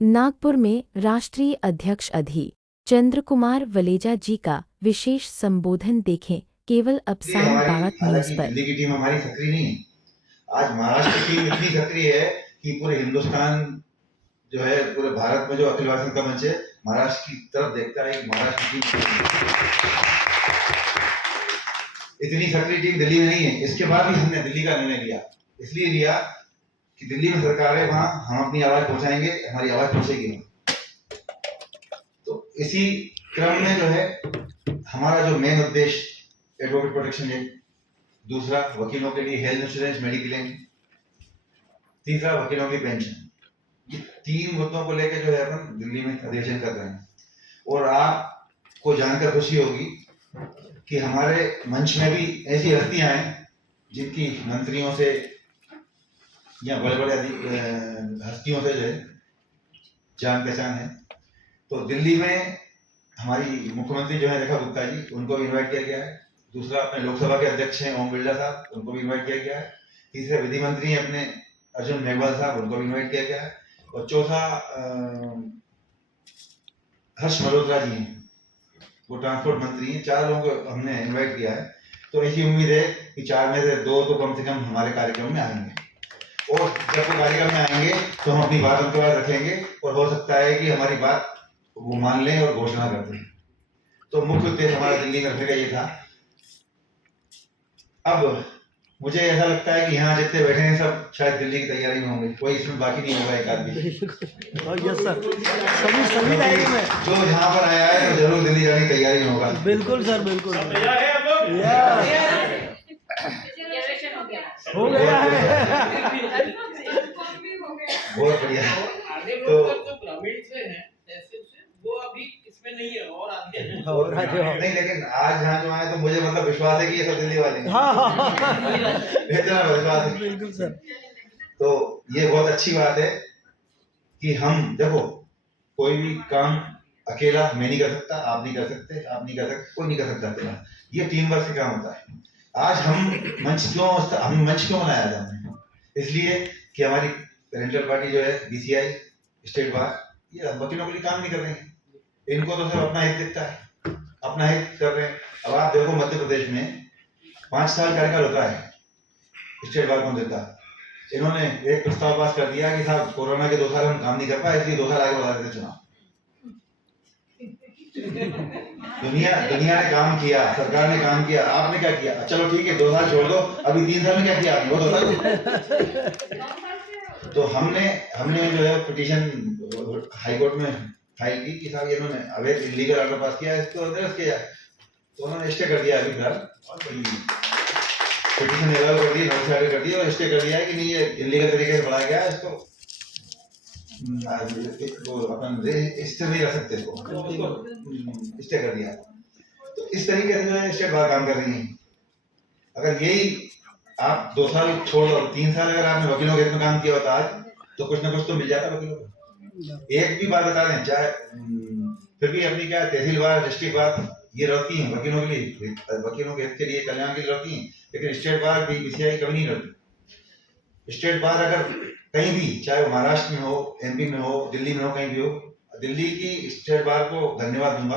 नागपुर में राष्ट्रीय अध्यक्ष अधि चंद्र कुमार वलेजा जी का विशेष संबोधन देखें केवल अब ये शाम हमारी 12 न्यूज हालांकि पर। दिल्ली की टीम हमारी सक्रिय नहीं है। आज महाराष्ट्र की टीम इतनी सक्रिय है कि पूरे हिंदुस्तान जो है, पूरे भारत में जो अखिल भारतीय जनता मंच है, महाराष्ट्र की तरफ देखता है कि महाराष्ट्र की इतनी सक्रिय टीम दिल्ली में नहीं है। इसके बाद भी हमने दिल्ली का निर्णय लिया, इसलिए लिया कि दिल्ली में सरकार है, वहां हम अपनी आवाज पहुंचाएंगे, हमारी आवाज पहुंचेगी। तो इसी क्रम में जो है हमारा जो मेन उद्देश्य एडवोकेट प्रोटेक्शन है, दूसरा वकीलों के लिए हेल्थ इंश्योरेंस मेडिक्लेम, तीसरा वकीलों की पेंशन, ये तीन मुद्दों को लेकर जो है अपन दिल्ली में अधिवेशन कर रहे हैं। और आपको जानकर खुशी होगी कि हमारे मंच में भी ऐसी हस्तियां हैं जिनकी मंत्रियों से या बड़े बड़े हस्तियों से जो है जान पहचान है। तो दिल्ली में हमारी मुख्यमंत्री जो है रेखा गुप्ता जी, उनको भी इन्वाइट किया गया है। दूसरा अपने लोकसभा के अध्यक्ष हैं ओम बिरला साहब, उनको भी इन्वाइट किया गया है। तीसरे विधि मंत्री हैं अपने अर्जुन मेघवाल साहब, उनको भी इन्वाइट किया गया है। और चौथा हर्ष मल्होत्रा जी हैं, वो ट्रांसपोर्ट मंत्री हैं। चार लोगों को हमने इन्वाइट किया है। तो ऐसी उम्मीद है कि चार में से दो तो कम से कम हमारे कार्यक्रम में आएंगे, और जब वो कार्यक्रम में आएंगे तो हम अपनी बात उनके पास रखेंगे, और हो सकता है कि हमारी बात वो मान लें और घोषणा कर दें। तो मुख्य उद्देश्य हमारा दिल्ली में रखने का ये था। अब मुझे ऐसा लगता है कि यहाँ जितने बैठे हैं सब शायद दिल्ली की तैयारी में होंगे, कोई इसमें बाकी नहीं होगा एक आदमी। यस सर, सभी तैयारी में। जो यहाँ पर आया है तो जरूर दिल्ली जाने की तैयारी में होगा। बिल्कुल सर, बिल्कुल हो गया है। बहुत बढ़िया। तो ग्रामीण से हैं, तहसील से, वो अभी इसमें नहीं है और आगे हैं। नहीं, लेकिन आज यहाँ जो आए तो मुझे मतलब विश्वास है कि ये सब दिल्ली वाले हैं। इतना विश्वास है। बिल्कुल सर। तो ये बहुत अच्छी बात है कि हम देखो, कोई भी काम अकेला मैं नहीं कर सकता, आप नहीं कर सकते, आप नहीं कर सकते, कोई नहीं कर सकता अकेला। ये टीम वर्क से काम होता है। आज हम मंच क्यों बनाया था हमने? इसलिए कि हमारी पेरेंटल पार्टी जो है बीसीआई स्टेट बार, ये वकीलों के लिए काम नहीं कर रहे हैं। इनको तो सिर्फ अपना हित दिखता है, अपना हित कर रहे हैं। अब आप देखो मध्य प्रदेश में 5 साल कार्यकाल होता है, स्टेट बार कौन देता है? इन्होंने एक प्रस्ताव पास कर दिया कि साहब कोरोना के 2 साल हम काम नहीं कर पाए, इसलिए 2 साल आगे बढ़ा देते चुनाव। दुनिया ने काम किया, सरकार ने काम किया, आपने क्या किया? चलो ठीक है 2 साल छोड़ दो, अभी 3 साल में क्या किया आपने? वो 2 साल। तो हमने जो है पिटीशन हाई कोर्ट में फाइल की कि साहब इन्होंने अवैध इलीगल ऑर्डर पास किया है, इसको निरस्त किया। तो उन्होंने स्टे कर दिया, अभी फिलहाल पिटीशन एलाउ कर दी, नोटिस कर दिया और स्टे कर दिया है कि नहीं ये इलीगल तरीके से बढ़ाया गया है, इसको अपन स्टे नहीं रख सकते, इसको स्टे कर दिया। तो इस तरीके से जो है स्टेट बार काम कर रही है। अगर यही आप 2 साल छोड़ दो, 3 साल अगर आपने वकीलों के हित में काम किया होता आज, तो कुछ ना कुछ तो मिल जाता वकीलों को। एक भी बात बता दें, चाहे फिर भी अपनी क्या तहसील बार, डिस्ट्रिक्ट बार ये रहती है वकीलों के लिए, वकीलों के हित के लिए, कल्याण के लिए रहती है, लेकिन स्टेट बार भी बीसीआई कभी नहीं रहती। स्टेट बार अगर कहीं भी, चाहे वो महाराष्ट्र में हो, एमपी में हो, दिल्ली में हो, कहीं भी हो, दिल्ली की स्टेट बार को धन्यवाद दूंगा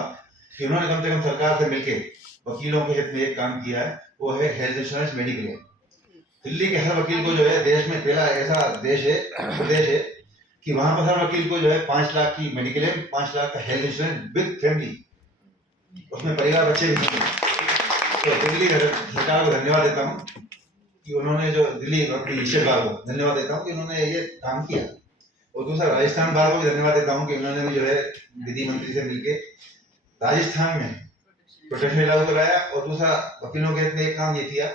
कि उन्होंने कम से कम सरकार से मिलकर वकीलों के हित में एक काम किया है, वो है हेल्थ इंश्योरेंस मेडिक्लेम। दिल्ली के हर वकील को जो है, देश में पहला ऐसा प्रदेश है कि वहां पर हर वकील को जो है 5 लाख की मेडिक्लेम, 5 लाख का हेल्थ इंश्योरेंस विद फैमिली, उसमें परिवार बच्चे भी नहीं। तो दिल्ली सरकार को धन्यवाद देता हूँ कि उन्होंने जो दिल्ली स्टेट बार को धन्यवाद देता हूँ कि उन्होंने ये काम किया। और दूसरा राजस्थान बार को भी धन्यवाद देता हूँ कि उन्होंने भी जो है विधि मंत्री से मिलकर राजस्थान में प्रोटेक्शन लागू कराया। और दूसरा वकीलों के हित में एक काम ये किया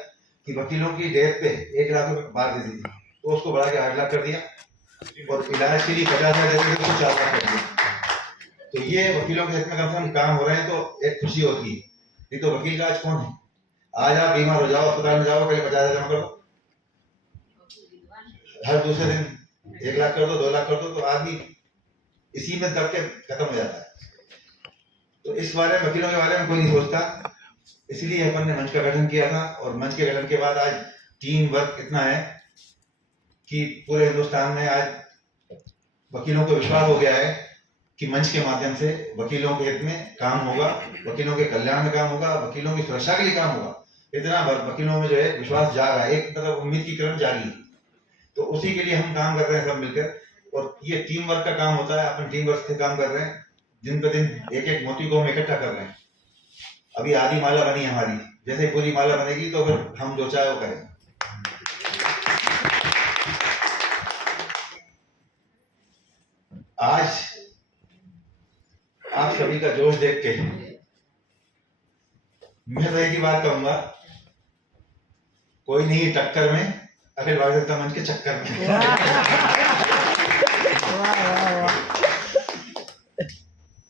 कि वकीलों की डेथ पे 1 लाख रुपए बार देती थी, तो उसको बढ़ा के 8 लाख कर दिया, और इलाज के लिए 50,000 देते थे तो 4 लाख कर दिया। तो ये वकीलों के हित में कम से कम काम हो रहे हैं, तो एक खुशी होती है। नहीं तो वकील का आज कौन है? आज आप बीमार हो जाओ, अस्पताल में जाओ, कहीं 50,000 जमा करो, हर दूसरे दिन 1 लाख कर दो, 2 लाख कर दो, तो आदमी इसी में दब के खत्म हो जाता है। तो इस बारे में वकीलों के बारे में कोई नहीं सोचता, इसलिए अपन ने मंच का गठन किया था। और मंच के गठन के बाद आज टीम वर्क इतना है कि पूरे हिंदुस्तान में आज वकीलों को विश्वास हो गया है कि मंच के माध्यम से वकीलों के हित में काम होगा, वकीलों के कल्याण में काम होगा, वकीलों की सुरक्षा के लिए काम होगा। इतना वकीलों में जो है विश्वास जागा, एक मतलब उम्मीद की किरण जागी। तो उसी के लिए हम काम कर रहे हैं सब मिलकर, और ये टीम वर्क का काम होता है। अपन टीम वर्क से काम कर रहे हैं, दिन पे दिन एक एक मोती को हम इकट्ठा कर रहे हैं। अभी आधी माला बनी हमारी, जैसे पूरी माला बनेगी तो फिर हम जो चाहे वो करें। आज आप सभी का जोश देख के मैं तो एक ही बात कहूंगा, कोई नहीं टक्कर में अखिल भारतीय जनता मंच के चक्कर में।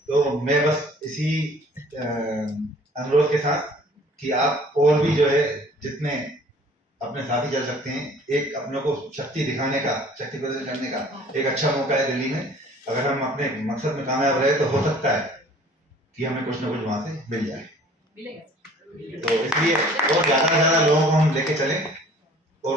तो मैं बस इसी अनुरोध के साथ कि आप और भी जो है जितने अपने साथी चल सकते हैं, एक अपने को शक्ति दिखाने का, शक्ति प्रदर्शन करने का एक अच्छा मौका है दिल्ली में। अगर हम अपने मकसद में कामयाब रहे तो हो सकता है कि हमें कुछ ना कुछ वहां से मिल जाए। तो इसलिए और ज्यादा से ज्यादा लोगों को हम लेके चलें और